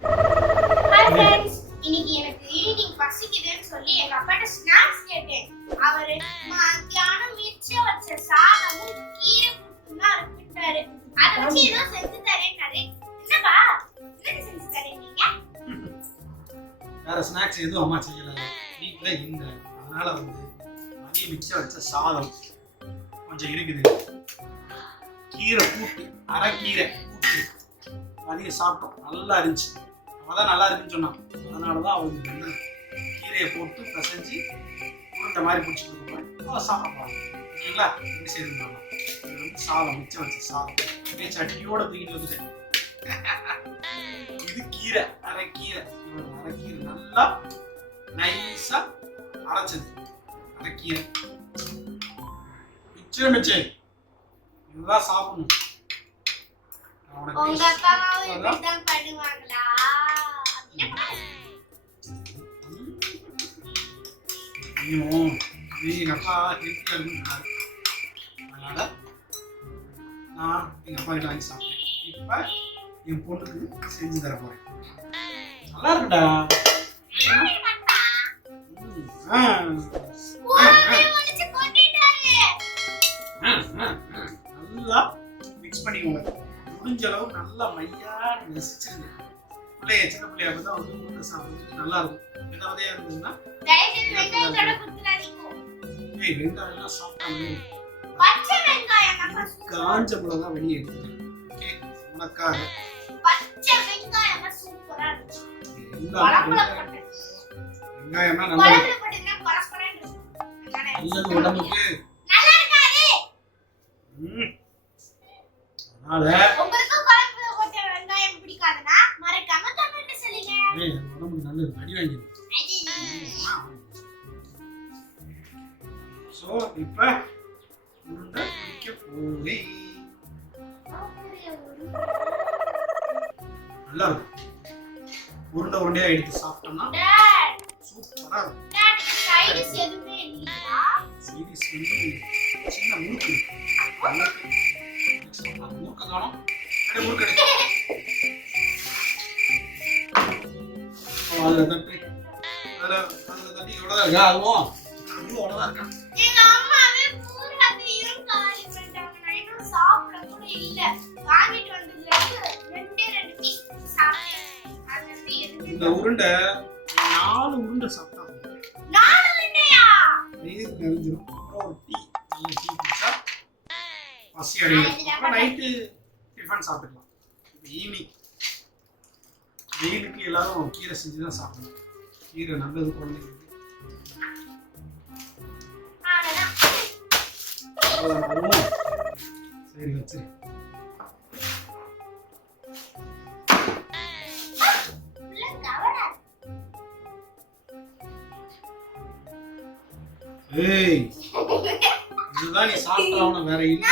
Hi friends, இன்னைக்கு எனக்கு evening பசிக்குதுன்னு சொல்லி எங்க அப்பாட்ட ஸ்நாக்ஸ் கேட்டேன். அவரு மத்தியானம் மிச்சம் வச்ச சாதமும் கீரை புட்டுமா இருக்குட்டாரு. அத வச்சு ஏதோ செஞ்சு தரேன்னாரு. என்னப்பா என்ன செஞ்சு தரேன்னீங்க? வேற ஸ்நாக்ஸ் எதுவும் அம்மா செய்யல, வீட்ல இல்ல. அதனால மதியம் மிச்சம் வச்ச சாதம் கொஞ்சம் இருக்குது, கீரை கூட்டு, அரைக்கீரை கூட்டு மதியம் சாப்பிட்டோம். நல்லா இருந்துச்சு. அவதான் நல்லா இருக்குன்னு சொன்னான். அதனாலதான் அவங்களுக்கு கீரையை போட்டு பிசைஞ்சு உருண்டை மாதிரி பிடிச்சி கொடுக்குறேன். அவன் சாப்பிட்றாங்க. ஓகேங்களா? இப்படி செய்திருந்தாங்க. இது சாதம், மிச்சம் வச்ச சாதம் அப்படியே சட்டியோட தூக்கிட்டு வந்துட்டேன். இது கீரை, அரைக்கீரை. அரைக்கீரை நல்லா நைஸா அரைச்சது அரைக்கீரை. மிச்சம் இதுதான் சாப்பிடணும். உங்க அப்பாவும் இப்படிதான் பண்ணுவாங்களா? எங்க அப்பா ஹெல்த்தியா இருக்குன்னு, அதனால நான் எங்க அப்பா கிட்ட வாங்கி சாப்பிட்டேன். இப்ப என் பொண்ணுக்கு செஞ்சு தர போறேன். நல்லா இருக்குடா. நல்லா மிக்ஸ் பண்ணிக்கோங்க. முடிஞ்ச அளவு நல்லா மையா நெசிச்சிருங்க. பிள்ளைய சின்ன பிள்ளையா இருந்தா வந்து சாப்பிடுறது நல்லா இருக்கும். என்ன வதையா இருந்ததுன்னா வெங்காயம் சாப்பிட்டாங்க. காஞ்ச மிளகா வெளியே எடுத்துக்கிறேன். ஓகே, உனக்காக வெங்காயம்னா நல்லது உடம்புக்கு. அதனால உடம்புக்கு நல்லது. அடி வாங்கிடும். சோ இப்ப உருண்டை பிடிக்க போறேன். நல்லா இருக்கும். உருண்டை உருண்டையா எடுத்து சாப்பிட்டோம்னா சூப்பரா இருக்கும். சைடிஸ் சின்ன முறுக்கு. முறுக்கு காணும். முறுக்கு எடுத்து அதுல தட்டி எவ்வளவுதான் இருக்கா? அதுவும் அவ்வளவுதான் இருக்கா? எங்க அம்மாவே பூராத்தையும் காலி பண்ணிட்டாங்க. நான் இன்னும் சாப்பிட கூட இல்ல. வாங்கிட்டு வந்ததுல ரெண்டு பீஸ் சாப்பிட்டேன். அது வந்து இந்த உருண்டை 4 உருண்டை சாப்பிட்டாங்க. 4 உருண்டையா? வயிறு நிறைஞ்சிரும். அப்புறம் ஒரு டீ, நல்ல டீ குடிச்சா பசி அடையும். அப்புறம் நைட்டு டிஃபன் சாப்பிடலாம். ஈவினிங் வெயிலுக்கு எல்லாரும் கீரை செஞ்சு தான் சாப்பிடணும். கீரை நல்லது குழந்தைங்களுக்கு. சரி வச்சிரு. ஏய், இதுதான் நீ சாப்பிட்டாவணும், வேற இல்ல.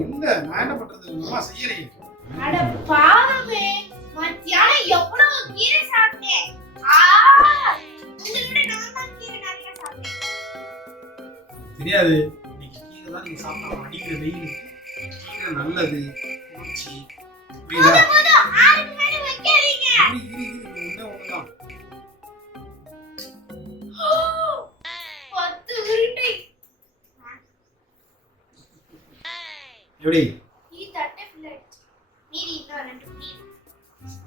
இல்ல, நான் என்ன பண்றது? அம்மா செய்யறீங்க. அட பாவமே, மத்தியானம் எவ்வளவு கீரை சாப்பிட்டேன். உங்களை விட நான் தான் கீரை நிறைய சாப்பிட்டேன். தெரியாது, இன்னைக்கு கீரை தான் நீங்க சாப்பிடணும். அடிக்கிற வெயிலுக்கு கீரை நல்லது. குளிர்ச்சி. புரியுதா? ஆறுக்கு மேல வைக்காதீங்க. ஒண்ணுதான். 10 உருண்டை. எப்படி?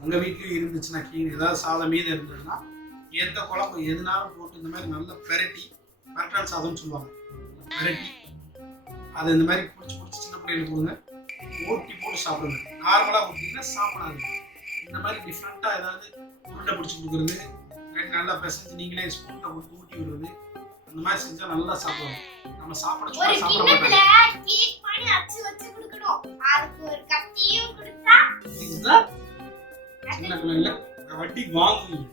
உங்க வீட்லயும் இருந்துச்சுன்னா கீரை ஏதாவது சாதம் மீது இருந்ததுன்னா எந்த குழம்பு எதுனாலும் போட்டு இந்த மாதிரி நல்லா பெரட்டான் சாதம்னு சொல்லுவாங்க. பெரட்டி அதை இந்த மாதிரி பிடிச்சி சின்ன பிள்ளைகளுக்கு கொடுங்க. ஓட்டி போட்டு சாப்பிடுங்க. நார்மலா ஊட்டிங்கன்னா சாப்பிடாது. இந்த மாதிரி டிஃப்ரெண்டா ஏதாவது உருண்டை பிடிச்சி கொடுக்குறது, நல்லா பிசைஞ்சு நீங்களே ஸ்பூன்ல கொடுத்து ஊட்டி விடுறது, அந்த மாதிரி செஞ்சா நல்லா சாப்பிடுவாங்க. நம்ம சாப்பிட மாட்டோம். சின்ன பிள்ளைல வட்டி வாங்குவீங்க.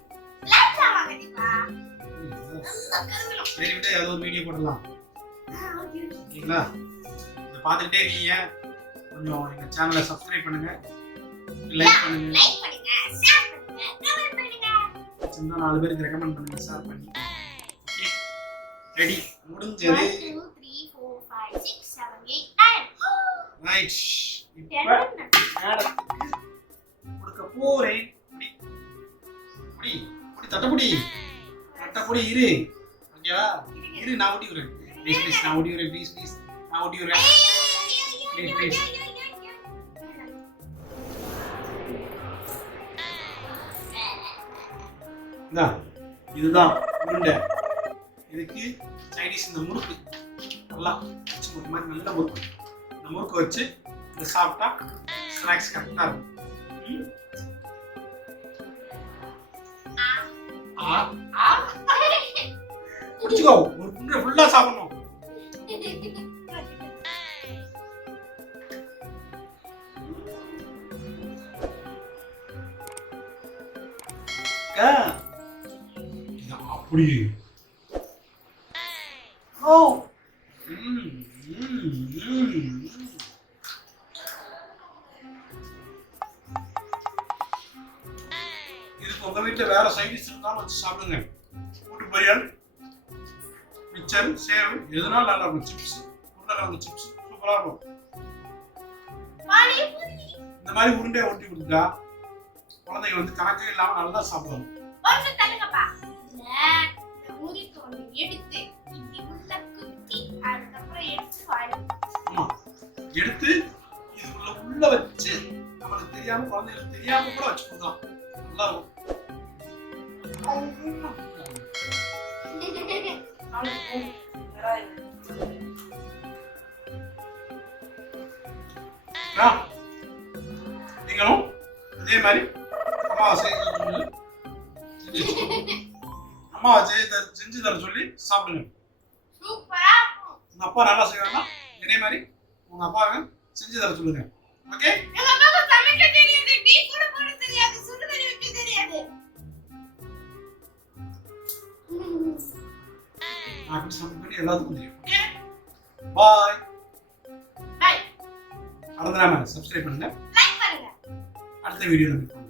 சரி விட்டு ஏதோ ஒரு வீடியோ போடலாம். ஓகேங்களா? இதை பார்த்துக்கிட்டே இருக்கீங்க. கொஞ்சம் எங்க சேனலை சப்ஸ்கிரைப் பண்ணுங்க, லைக் பண்ணுங்க, சின்ன 4 பேருக்கு ரெக்கமெண்ட் பண்ணுங்க, ஷேர் பண்ணி. ரெடி? முடிஞ்சது. 1 2 3 4 5 6 7 8 9 ரைட். இப்ப மேடத்துக்கு போறேன். புடி புடி தட்டப்புடி தட்டப்புடி இரு. ஓகேவா? இரு நான் ஊட்டி விடுறேன். ப்ளீஸ் நான் ஊட்டி விடுறேன். ப்ளீஸ் நான் ஊட்டி விடுறேன். ப்ளீஸ் இந்தா இதுதான் உருண்டை. இதுக்கு சைனீஸ் இந்த முறுக்கு நல்லா முறுக்கு மாதிரி நல்ல முறுக்கு. இந்த முறுக்கு வச்சு இதை சாப்பிட்டா ஸ்நாக்ஸ் கரெக்டாக இருக்கும். குடிச்சுக்கோ. ஒரு புண்டை ஃபுல்லா சாப்பிடணும். அப்படி ஓ இதுக்கு உங்க வீட்டுல வேற சைடிஸ் இருந்தாலும் வச்சு சாப்பிடுங்க. கூட்டு பொரியல், மிச்சர், சேவ் எதுனாலும் நல்லா இருக்கும். சிப்ஸ், உருளைக்கிழங்கு சிப்ஸ் சூப்பரா இருக்கும். இந்த மாதிரி உருண்டையை ஒட்டி கொடுத்தா குழந்தைங்க வந்து கணக்கே இல்லாம நல்லா சாப்பிடுவாங்க. எடுத்து இதுக்குள்ள உள்ள வச்சு நமக்கு தெரியாம குழந்தைங்களுக்கு தெரியாம கூட வச்சு கொடுக்கலாம். நல்லா இருக்கும். நீங்களும் இதே மாதிரி அம்மா செஞ்சு தர சொல்லி சாப்பிடுங்க. உங்க அப்பா நல்லா செய்வாங்க. இதே மாதிரி உங்க அப்பாவை செஞ்சு தர சொல்லுங்க. ஓகே? எல்லாத்துக்கும் தெரியும். பாய். மறந்துடாம சப்ஸ்கிரைப் பண்ணுங்க. அடுத்த வீடியோல மீட் பண்ணுங்க.